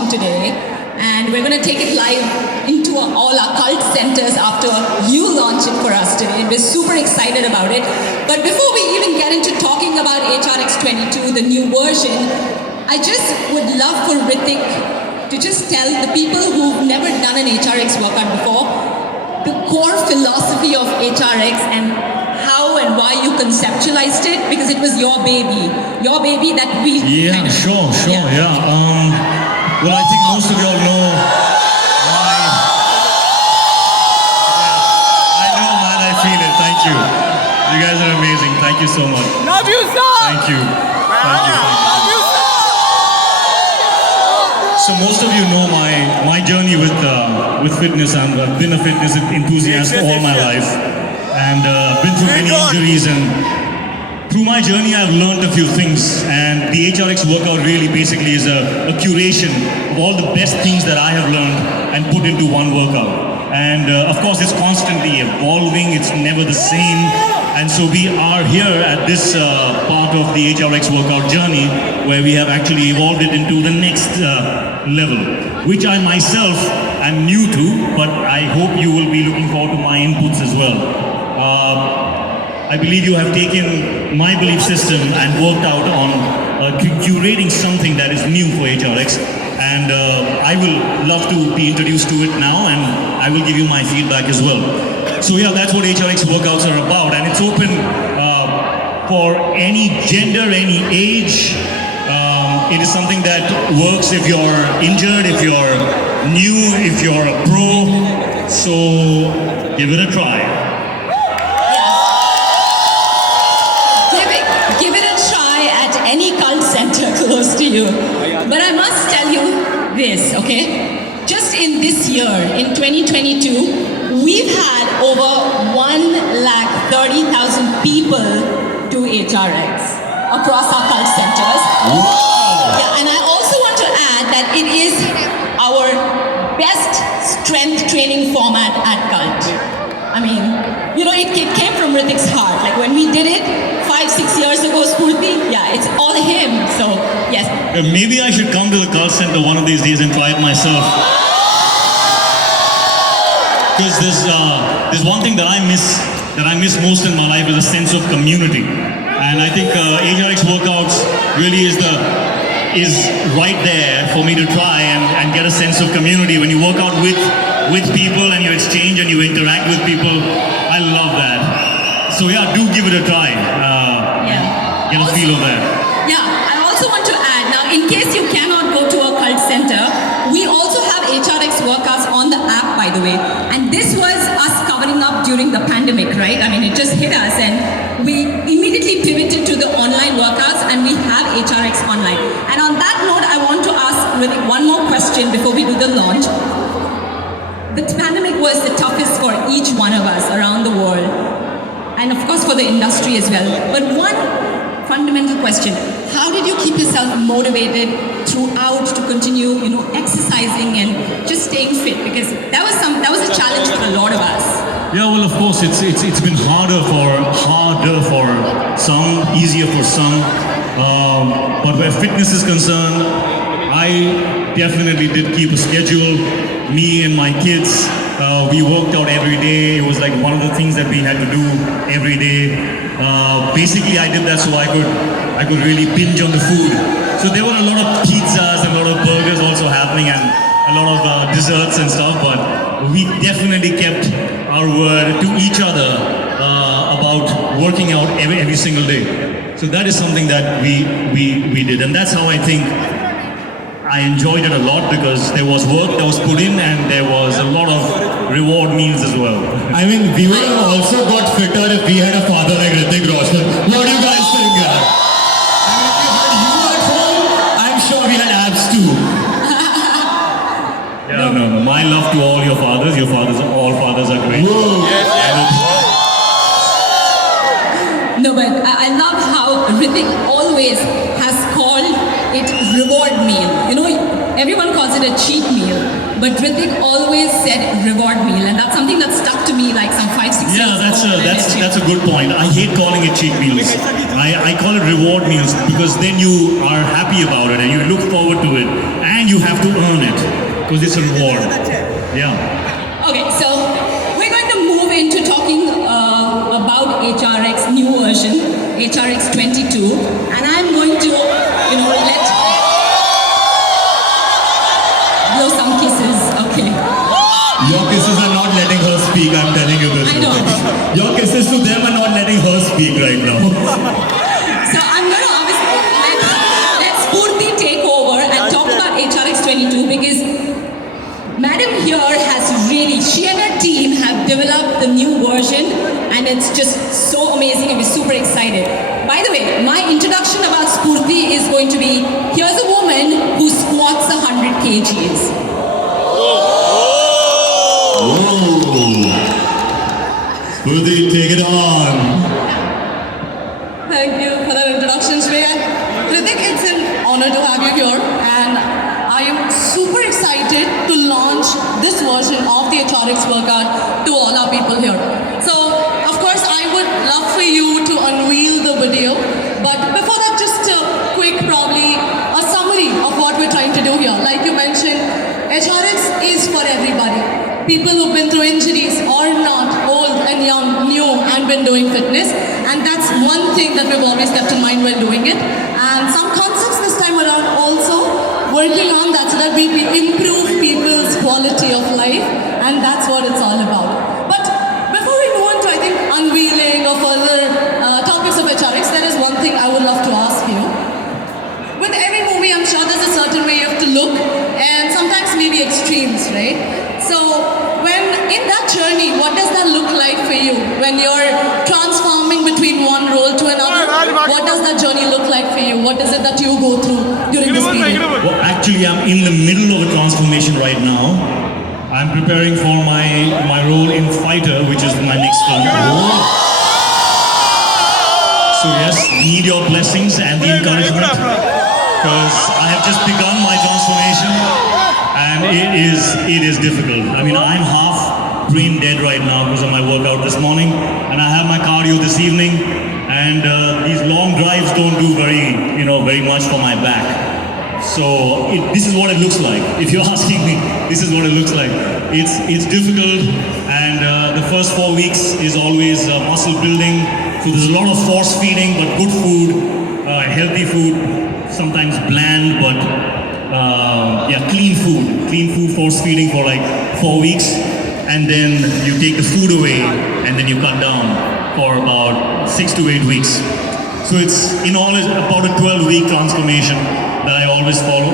launching today, and we're going to take it live into all our cult centers after you launch it for us today. We're super excited about it. But before we even get into talking about HRX'22, the new version, I just would love for Hrithik to just tell the people who've never done an HRX workout before the core philosophy of HRX and how and why you conceptualized it, because it was your baby that we Well, I think most of y'all know I know, man, I feel it. Thank you. You guys are amazing. Thank you so much. Love you, sir! Thank you. Thank you. Love you, sir! So most of you know my journey with fitness. I've been a fitness enthusiast all my life, and been through many injuries, and through my journey I've learned a few things, and the HRX workout really basically is a curation of all the best things that I have learned and put into one workout. And of course it's constantly evolving, it's never the same, and so we are here at this part of the HRX workout journey where we have actually evolved it into the next level, which I myself am new to, but I hope you will be looking forward to my inputs as well. I believe you have taken my belief system and worked out on curating something that is new for HRX, and I will love to be introduced to it now, and I will give you my feedback as well. So yeah, that's what HRX workouts are about, and it's open for any gender, any age. It is something that works if you're injured, if you're new, if you're a pro, so give it a try. Give it a try at any cult center close to you. But I must tell you this, okay? Just in this year, in 2022, we've had over 130,000 people do HRX across our cult centers. Wow. Yeah, and I also want to add that it is our best strength training format at Cult. I mean, you know, it came from Hrithik's heart. Like when we did it 5-6 years ago, Spurti, yeah, it's all him. So, yes. Maybe I should come to the cult center one of these days and try it myself. Because there's one thing that I miss most in my life is a sense of community. And I think HRX workouts really is right there for me to try and get a sense of community. When you work out with people and you exchange and you interact with people, I love that. So yeah, do give it a try. Get a feel of that. Yeah, I also want to add, now in case you cannot go to a cult center, we also have HRX workouts on the app, by the way. And this was us covering up during the pandemic, right? I mean, it just hit us and we immediately pivoted to the online workouts, and we have HRX online. And on that note, I want to ask Hrithik one more question before we do the launch. The pandemic was the toughest for each one of us around the world, and of course for the industry as well. But one fundamental question: how did you keep yourself motivated throughout to continue, exercising and just staying fit? Because that was a challenge for a lot of us. Yeah, well, of course, it's been harder for some, easier for some. But where fitness is concerned, I definitely did keep a schedule. Me and my kids, we worked out every day. It was like one of the things that we had to do every day. Basically, I did that so I could really binge on the food. So there were a lot of pizzas and a lot of burgers also happening, and a lot of desserts and stuff. But we definitely kept our word to each other about working out every single day. So that is something that we did, and that's how I think I enjoyed it a lot, because there was work that was put in and there was a lot of reward meals as well. I mean, we would have also got fitter if we had a father like Hrithik Roshan. What do you guys think? I mean, if we had you at home, I'm sure we had abs too. Yeah, no. My love to all your fathers. All fathers are great. No, but I love how Hrithik always has called it reward meal. Everyone calls it a cheat meal, but Hrithik always said reward meal, and that's something that stuck to me like some 5-6 years ago. Yeah, that's a good point. I hate calling it cheat meals. I call it reward meals, because then you are happy about it and you look forward to it and you have to earn it because it's a reward. Yeah. Okay, so we're going to move into talking about HRX new version, HRX'22, and I'm going to, let blow some kisses. Okay. Your kisses are not letting her speak, I'm telling you this. I know. Your kisses to them are not letting her speak right now. So I'm going to obviously let Spurti take over and talk about HRX'22 because Madam here has really, she and her team have developed the new version and it's just so amazing and we're super excited. By the way, my introduction about Spurti is going to be, here's a woman who squats 100 kgs. Spurti, take it on. Thank you for that introduction, Shreya. Hrithik, it's an honor to have you here, and I am super excited to launch this version of the HRX workout to all our people here. So, of course, I would love for you to unveil the video, but before that, just a quick, probably a summary of what we're trying to do here. Like you mentioned, HRX is for everybody. People who've been through injuries or not, old and young, new and been doing fitness, and that's one thing that we've always kept in mind while doing it. And some concepts this time around also working on that so that we improve people's quality of life, and that's what it's all about. But before we move on to, I think, unveiling or further topics of HRX, there is one thing I would love to ask you. With every movie, I'm sure there's a certain way you have to look, and sometimes maybe extremes, right? So, when in that journey, what does that look like for you? When you're transforming between one role to another, what does that journey look like for you? What is it that you go through during this period? Well, actually, I'm in the middle of a transformation right now. I'm preparing for my role in Fighter, which is my next film. So yes, need your blessings and the encouragement because I have just begun my transformation. And it is difficult. I mean, I'm half brain dead right now because of my workout this morning, and I have my cardio this evening. And these long drives don't do very much for my back. So this is what it looks like. If you're asking me, this is what it looks like. It's difficult, and the first 4 weeks is always muscle building. So there's a lot of force feeding, but good food, healthy food, sometimes bland, but. Clean food, force feeding for like 4 weeks, and then you take the food away, and then you cut down for about 6 to 8 weeks. So it's in all about a 12-week transformation that I always follow.